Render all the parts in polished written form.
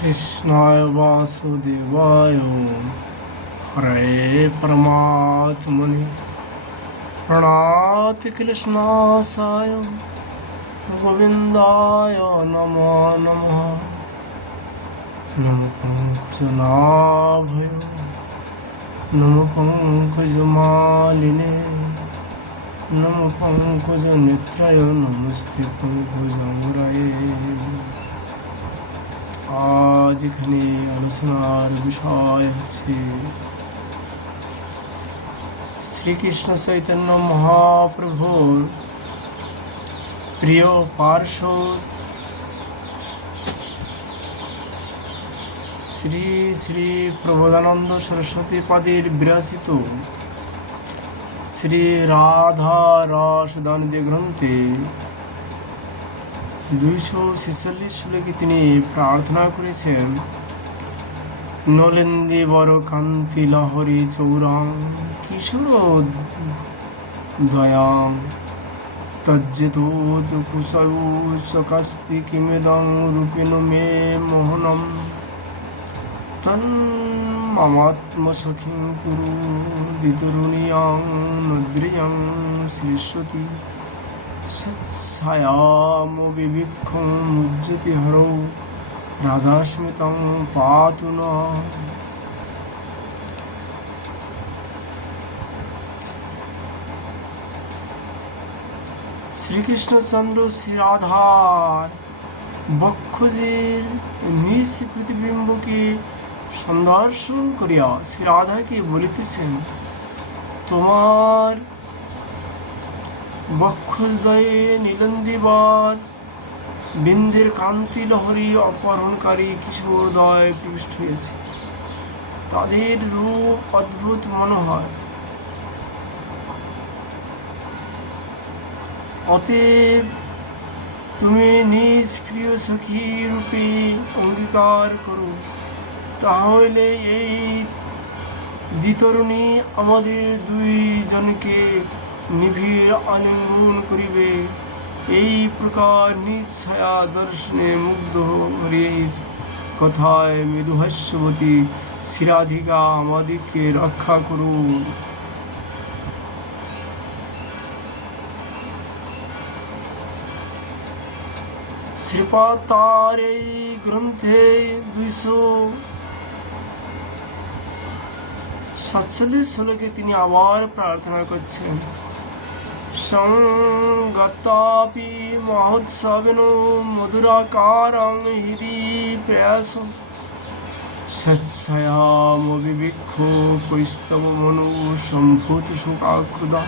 कृष्णाय वासुदेवाय हरे परमात्मने प्रणाति कृष्णासाय गोविंदाय नमो नमः। नमो पंकजनाभय नमो पंकजमालिने नमो पंकजनेत्राय नमस्ते पंकजमुराये। আজ এখানে আলোচনার বিষয় হচ্ছে শ্রীকৃষ্ণ চৈতন্য মহাপ্রভুর প্রিয় পার্ষদ শ্রী শ্রী প্রবোধানন্দ সরস্বতী পাদের বিরচিত শ্রী রাধা রসদানদী গ্রন্থে 246 শ্লোকে তিনি প্রার্থনা করেছেন, নলেন্দে বড় কান্তি লহরী চৌরাং কিশোর দয়াং তজ্জেতোত কুশৌচকাস্তি কিমেদং রূপেণ মে মোহনম তন্মামাত্মসখীং কুরু দিতরুণীয়াং নদ্রিয়াং শ্রীশ্বতী সৎসায়াম বিবিক্ষং মুজ্জতি হরৌ রাধাস্মিতং পাতু নঃ। শ্রীকৃষ্ণচন্দ্র শ্রী রাধার বক্ষজের নিজ প্রতিবিম্বকে সন্দর্শন করিয়া শ্রী রাধাকে বলিতেছেন, তোমার বক্ষদয়ে নীলন্দিবার বিন্দের কান্তি লহরী অপহরণকারী কিশোরদয় প্রবিষ্ট হয়েছে। তাদের রূপ অদ্ভুত মনোহর। অতএব তুমি নিজ প্রিয় সখী রূপে অঙ্গীকার করো, তাহলে এই দ্বিতরণী আমাদের দুইজনকে নিবিড় আলিঙ্গন করিবে। এই প্রকার নিজ ছায়া দর্শনে মুগ্ধ হরির কথায় মৃদুহাস্যবতী শ্রীরাধিকা আমাদিগকে রক্ষা করুন। শ্রীপাদ তার এই গ্রন্থে 247 শ্লোকে তিনি আবার প্রার্থনা করছেন, সংগতাপি মহোৎসবেন মধুরাকারং হৃদি প্রয়াসম সৎসায়াম বিবিক্ষ কৈস্তব মনু সম্ভূত শোকাক্রুদা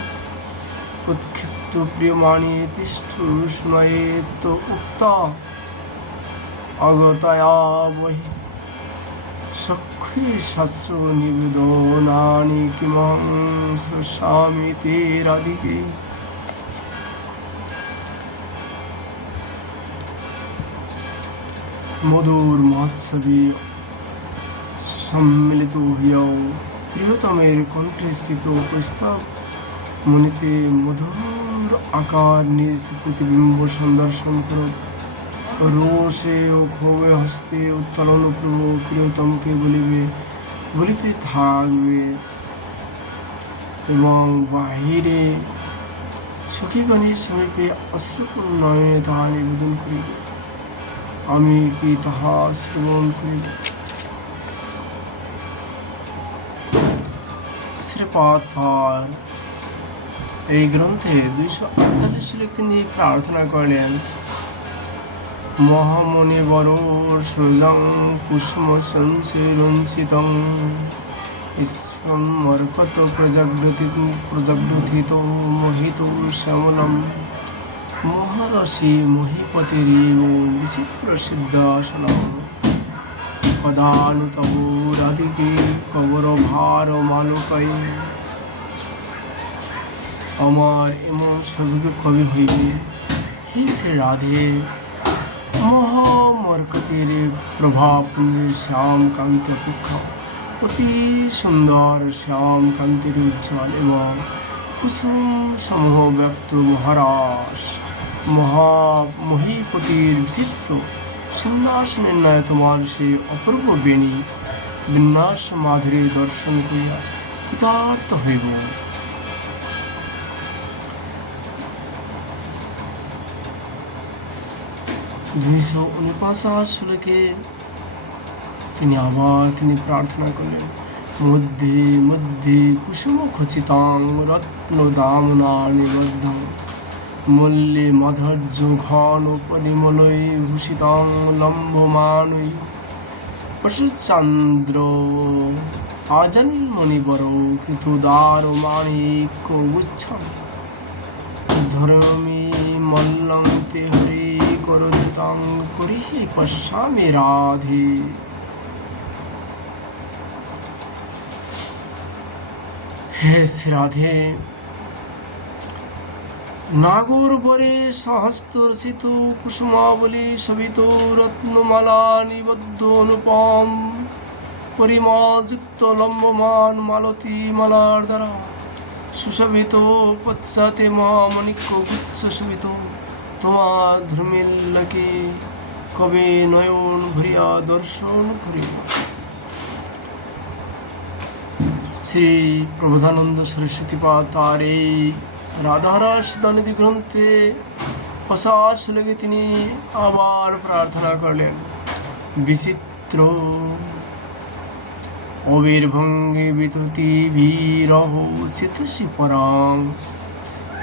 উৎক্ষিপ্ত প্রিয়মাণী তিষ্ঠ শুনায়েত উক্তা অগতয়া বহি সখ্যী শাস্ত্র নিবেদনানি কিমাং শ্রোষ্যামি তে রাধিকে। মধুর মহোৎসবে সম্মিলিত হইয়াও প্রিয়তমের কণ্ঠে স্থিত প্রস্তাব মনিতে মধুর আকার নিজ প্রতিবিম্ব সন্দর্শন করো। রোষে ও ক্ষোভে হস্তে উত্তোলন প্রভু প্রিয়তমকে বলিতে থাকবে এবং বাহিরে সখীগণের সমীপে অশ্রুপূর্ণ নয়নে তাহা নিবেদন করিবে। আমি কি তাহা শ্রবণ করিব? শ্রীপাদ পাদ এই গ্রন্থে 248 শ্লোকে তিনি প্রার্থনা করলেন, মহামণি বর সুজং কুসুম সংশিরঞ্চিতং স্মর্কত প্রজাগ্রথিত মোহিত শ্যামলম মহারসি মহিপতিরিব বিচিত্র সিদ্ধাসনম পদানুতব রাধিকে কবর ভার মালকায়। আমার এমন সর্বজ্ঞ কবি হইবে, হে শ্রী রাধে মহামরকতির প্রভাব শ্যাম কান্তি অপেক্ষা অতি সুন্দর শ্যাম কান্তির উজ্জ্বল এবং কুসুম সমূহ ব্যক্ত মহারাস মহামহীপতির বিচিত্র সিংহাসনের ন্যায় তোমার সেই অপূর্ব বেণী বিন্যাস মাধুরী দর্শন করিয়া কৃতার্থ হইব। 249 শ্লোকে তিনি প্রার্থনা করলেন, মধ্যে মধ্যে কুসুম খচিতাং রত্ন দামনা নিবদ্ধ মল্লে মাধুর্য ঘন পরিমলয় ভূষিতাং লম্বমানৈ পশুচান্দ্র আজন্মনিবর কৃতোদার মাণিক্য গুচ্ছম ধর্মী মল্লং তে হরি করজিতাং করিহি পশ্যামি রাধে। হে শ্রী রাধে, নাগর বরে সহস্রচিত কুসুমাবলী শোভিত রত্নমালা নিবদ্ধ অনুপম পরিমলযুক্ত লম্বমান মালতী মালার দ্বারা সুশোভিত পশ্চাতে মহামাণিক্য গুচ্ছ শোভিত তোমার ধর্মিল্লাকে কবে নয়ন ভরিয়া দর্শন করিব। শ্রী প্রবোধানন্দ সরস্বতী পাদ তার এই রাধারস দানদী গ্রন্থে 50 শ্লোকে তিনি আবার প্রার্থনা করলেন, বিচিত্র অবির্ভঙ্গে বিততি ভীরহ চিতসি পরাং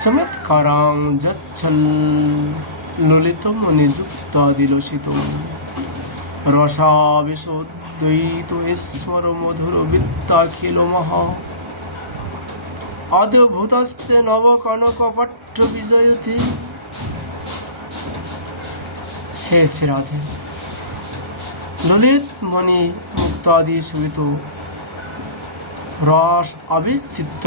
চমৎকারাং যচ্ছল ললিত নিযুক্তাদিলসিত রসাবিশোদ্বৈত ঈশ্বর মধুর বিত্তাখিল মহা অদ্ভুতস্তে নব কনক পট্ট বিজয়তে। হে শ্রী রাধে, ললিত মণি মুক্তাদি শোভিত রস আবিচ্ছিন্ন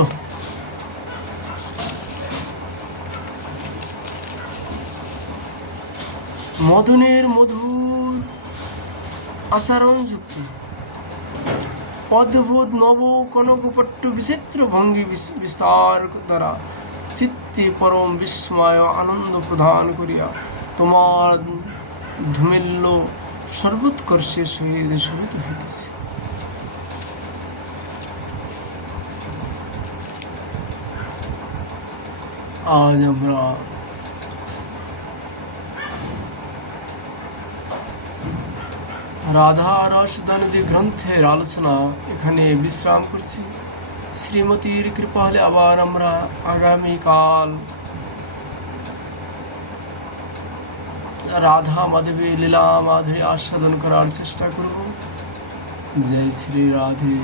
মদনের মধুর আচরণ যুক্ত অদ্ভুত নব কনকপট্ট বিচিত্র ভঙ্গি বিস্তার দ্বারা চিত্তে পরম বিস্ময় আনন্দ প্রদান করিয়া তোমার ধুমিল্য সর্বোৎকর্ষের সহিত শোভিত হইতেছে। আজ আমরা রাধা রস দানদী গ্রন্থের আলোচনা এখানে বিশ্রাম করছি। শ্রীমতীর কৃপা হলে আবার আমরা আগামীকাল রাধা মাধবী লীলা মাধুরী আস্বাদন করার চেষ্টা করব। জয় শ্রী রাধে।